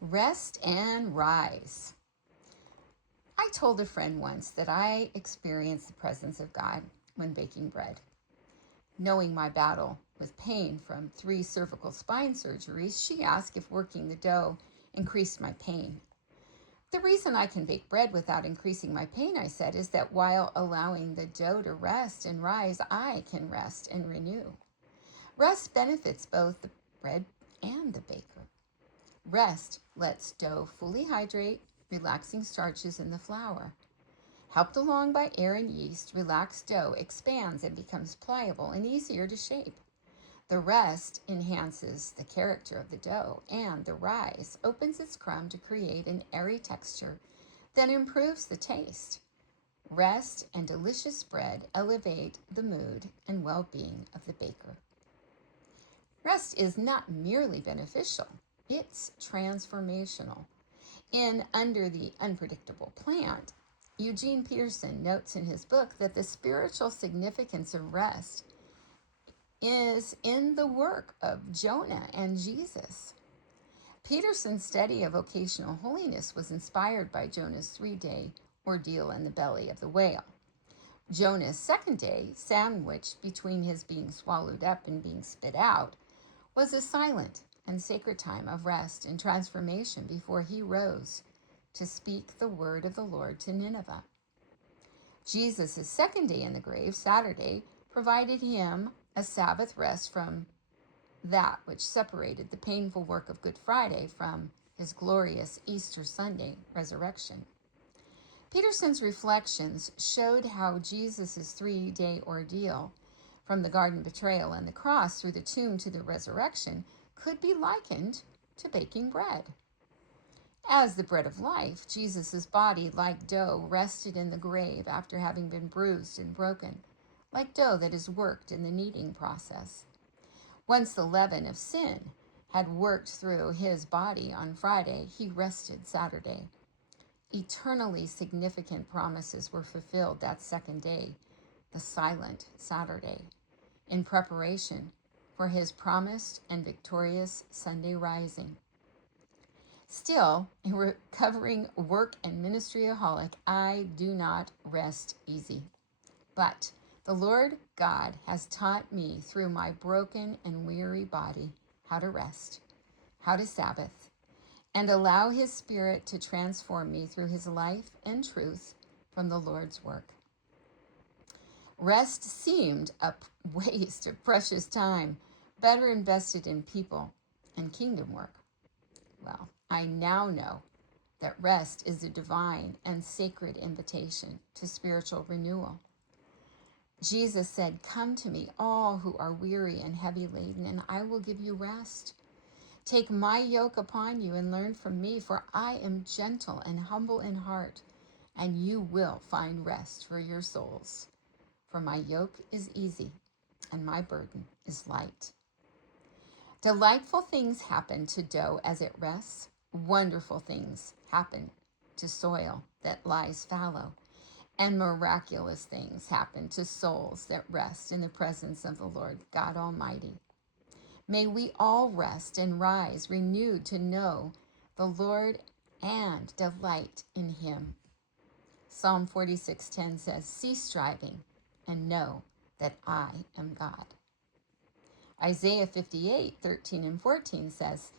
Rest and rise. I told a friend once that I experienced the presence of God when baking bread. Knowing my battle with pain from 3 cervical spine surgeries, she asked if working the dough increased my pain. The reason I can bake bread without increasing my pain, I said, is that while allowing the dough to rest and rise, I can rest and renew. Rest benefits both the bread and the baker. Rest lets dough fully hydrate, relaxing starches in the flour. Helped along by air and yeast, relaxed dough expands and becomes pliable and easier to shape. The rest enhances the character of the dough, and the rise opens its crumb to create an airy texture that improves the taste. Rest and delicious bread elevate the mood and well-being of the baker. Rest is not merely beneficial, it's transformational. In Under the Unpredictable Plant, Eugene Peterson notes in his book that the spiritual significance of rest is in the work of Jonah and Jesus. Peterson's study of vocational holiness was inspired by Jonah's 3-day ordeal in the belly of the whale. Jonah's 2nd day, sandwiched between his being swallowed up and being spit out, was a silent and sacred time of rest and transformation before he rose to speak the word of the Lord to Nineveh. Jesus' 2nd day in the grave, Saturday, provided him a Sabbath rest from that which separated the painful work of Good Friday from his glorious Easter Sunday resurrection. Peterson's reflections showed how Jesus' 3-day ordeal, from the garden betrayal and the cross through the tomb to the resurrection, could be likened to baking bread. As the bread of life, Jesus' body, like dough, rested in the grave after having been bruised and broken, like dough that is worked in the kneading process. Once the leaven of sin had worked through his body on Friday, he rested Saturday. Eternally significant promises were fulfilled that 2nd day, the silent Saturday, in preparation for his promised and victorious Sunday rising. Still, a recovering work and ministryaholic, I do not rest easy. But the Lord God has taught me through my broken and weary body how to rest, how to Sabbath, and allow his Spirit to transform me through his life and truth from the Lord's work. Rest seemed a waste of precious time, better invested in people and kingdom work. Well, I now know that rest is a divine and sacred invitation to spiritual renewal. Jesus said, "Come to me, all who are weary and heavy laden, and I will give you rest. Take my yoke upon you and learn from me, for I am gentle and humble in heart, and you will find rest for your souls. For my yoke is easy and my burden is light." Delightful things happen to dough as it rests. Wonderful things happen to soil that lies fallow. And miraculous things happen to souls that rest in the presence of the Lord God Almighty. May we all rest and rise renewed to know the Lord and delight in him. Psalm 46:10 says, "Cease striving and know that I am God." Isaiah 58:13 and 14 says,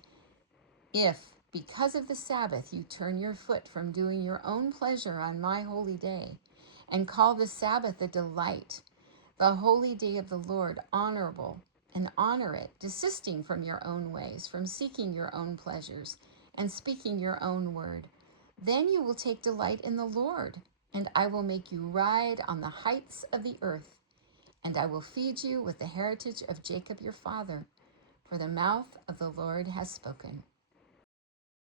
"If because of the Sabbath you turn your foot from doing your own pleasure on my holy day, and call the Sabbath a delight, the holy day of the Lord honorable, and honor it, desisting from your own ways, from seeking your own pleasures, and speaking your own word, then you will take delight in the Lord, and I will make you ride on the heights of the earth, and I will feed you with the heritage of Jacob your father, for the mouth of the Lord has spoken."